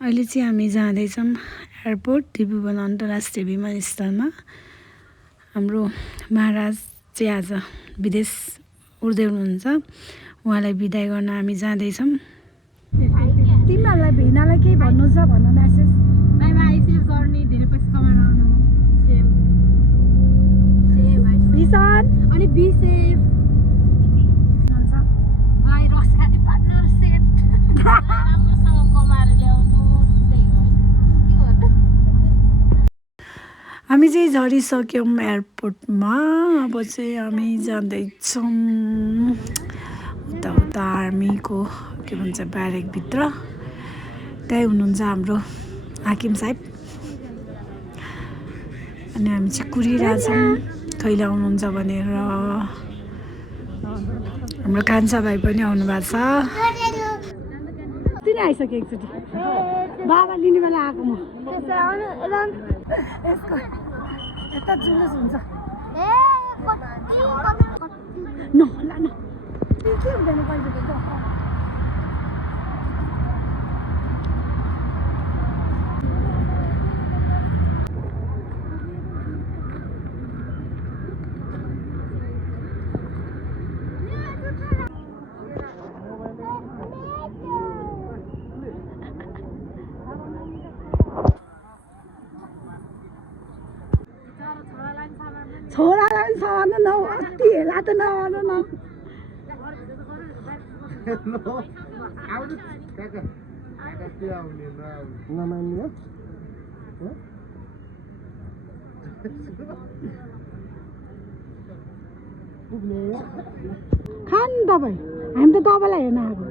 अहिले चाहिँ हामी जाँदैछौँ एयरपोर्ट त्रिभुवन अन्तर्राष्ट्रिय विमानस्थलमा। हाम्रो महाराज चाहिँ आज विदेश उड्दै हुनुहुन्छ, उहाँलाई बिदाई गर्न हामी जाँदैछौँ। तिमीहरूलाई भिनालाई केही भन्नु छ भन्नु मेसेज। बाइ बाइ, सेभ गर्ने, धेरै पैसा कमाएर आउनु। सेभ सेभ भिसन अनि बी सेभ हुन्छ। गाई रस खाने पार्टनर सेट राम्रोसँग कमाएर ल्याउनु। हामी चाहिँ झरिसक्यौँ एयरपोर्टमा। अब चाहिँ हामी जाँदैछौँ उता आर्मीको के भन्छ ब्यारेकभित्र। त्यही हुनुहुन्छ हाम्रो हाकिम साहब। अनि हामी चाहिँ कुरिरहेछौँ कहिले आउनुहुन्छ भनेर। हाम्रो कान्छा भाइ पनि आउनु भएको छ। तिनी आइसक्यो एकचोटि। बाबा लिने बेला आएको म। यसको यता जुलुस हुन्छ न ल न के हुँदैन पहिलेको। छोरालाई पनि सहनु न, अति हेला त नआउनु न। खानु तपाईँ, हामी त तपाईँलाई हेर्न आएको।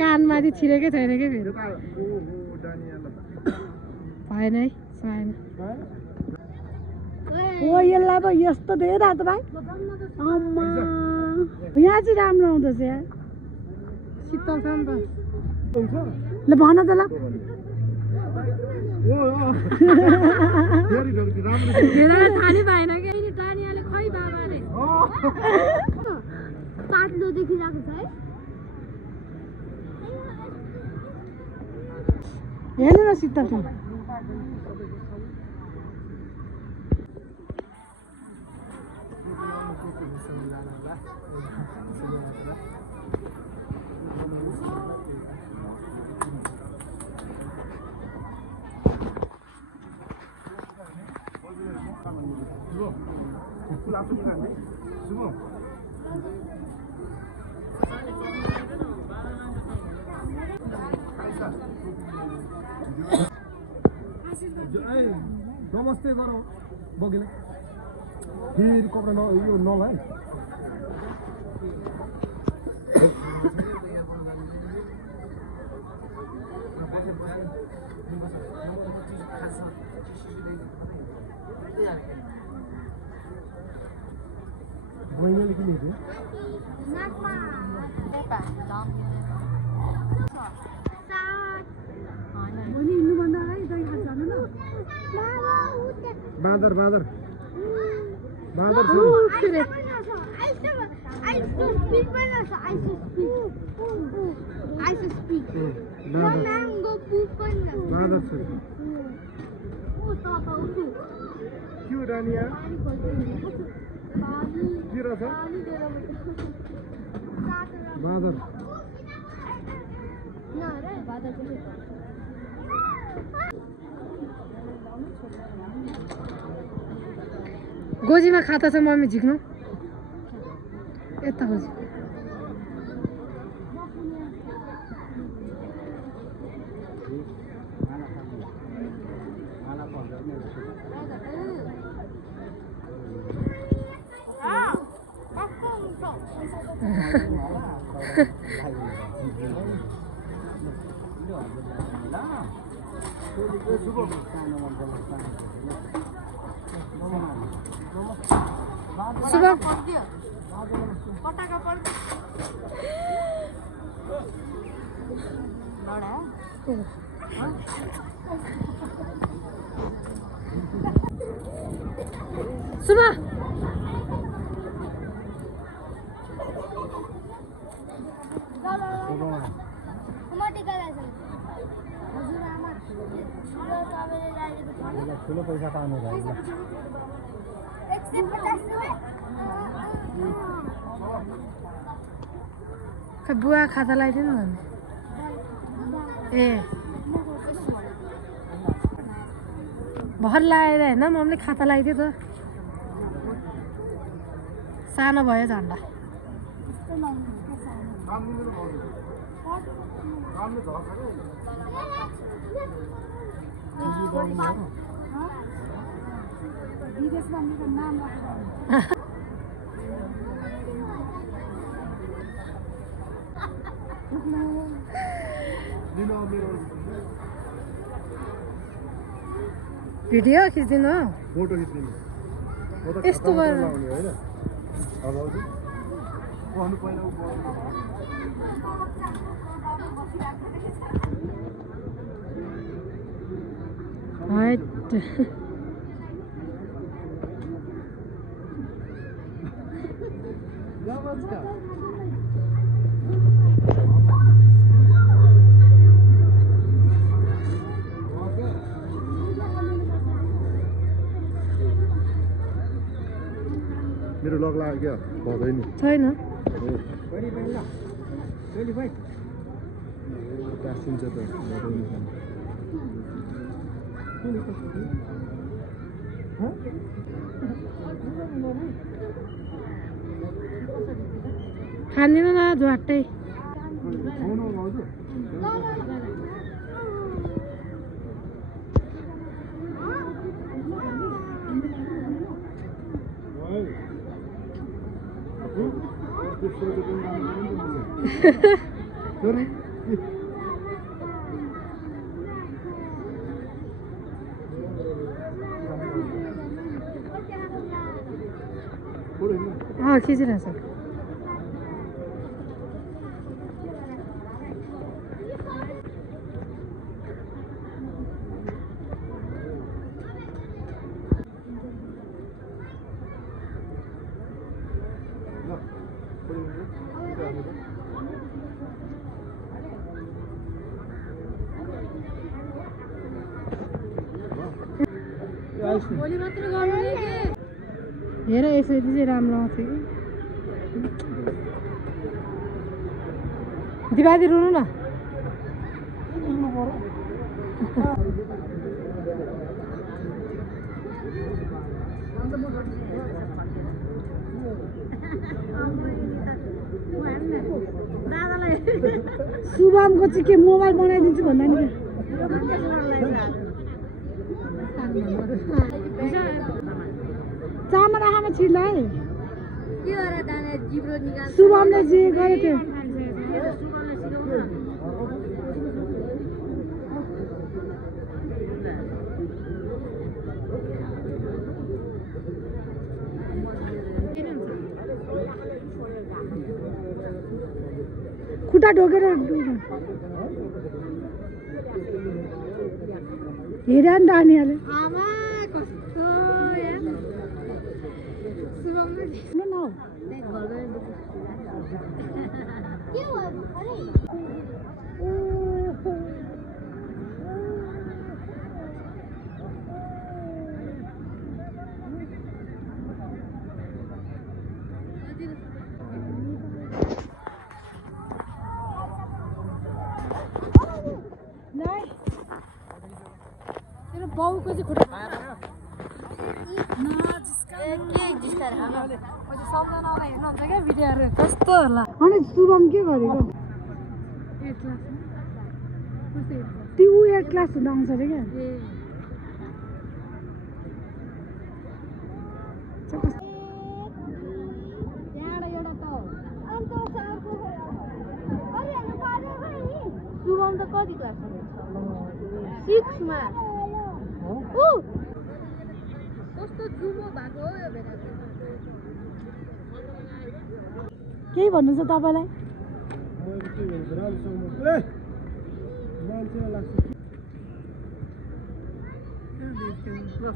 कानमाथि छिरेकै छैन कि फेरि भएन है छैन। ओ यसलाई पो यस्तो धेरै त भाइ। अम्मा यहाँ चाहिँ राम्रो आउँदैछ यार, शीतल छ नि त। ल भन त ल। थानी भएन कि टानियाले खै बाबाले पातलो देखिरहेको छ है। हेर्नु न शीतल छ। नमस्ते गरौ बगेले फेरि कपडा यो नलाए। बहिनीले किन हिँड्यो? बाँदर बाँदर बाँदर छ। बाँदर छ। के हो डानिया? के रहेछ? बाँदर। गोजीमा खाता छ मम्मी झिक्नु यता गोजी। सुबह पटाका पड्छ। सुन ठुलो पैसा पाउने खै बुवा खाता लगाइदिनु भने ए भर लगाएर होइन मम्मीले खाता लगाइदियो त सानो भयो झन्डा भिडियो खिचिदिनु फोटो खिच्दिनु यस्तो गरेर मेरो लग लाग्यो क्या भदैन छैन टाँसिन्छ त खाँदिन न झ्वाट्टै खिचिरहेछ भोलि मात्र गर्नु हेर यसरी चाहिँ राम्रो आउँथ्यो कि दिवाली रुनु न शुभमको चाहिँ के मोबाइल बनाइदिन्छु भन्दा नि चामल आँखामा छिर्लाए शुभमले जे गरेको खुट्टा ढोकेर हेऱ्यो नि नानीहरूले बाउको चाहिँ खुट्टा सम्झना हेर्नुहुन्छ क्या भिडियोहरू कस्तो होला अनि शुभम के गरेको त्यो 8 क्लास हुँदा आउँछ अरे क्या शुभम त कति क्लास 6 मा कस्तो जुमो भएको हो यो बेला केही भन्नु छ तपाईँलाई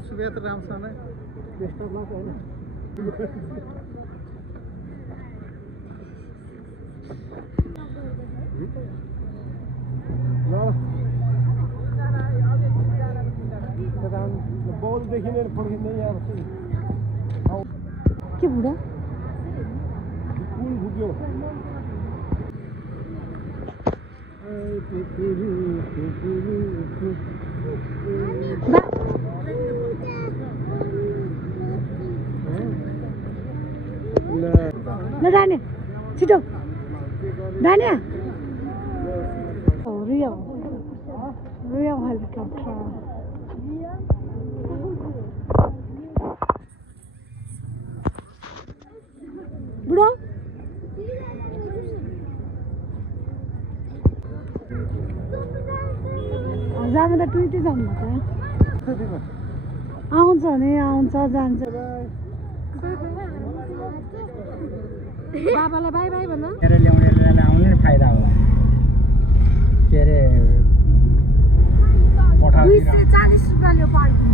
सुबह राम्रोसँग डेस्कटपमा चाहिँ होइन ल बलदेखि नै फर्किँदै यहाँ के बुढा कुन पुग्यो ल डाने छिटो डाने रियल हेलिकप्टर बुढो जाँदा त ट्विटै जानु त आउँछ नि आउँछ जान्छ बाबालाई बाई बाई भन ल्याउने आउने फाइदा होला के अरे 240 रुपियाँ ल्यायो पार्टी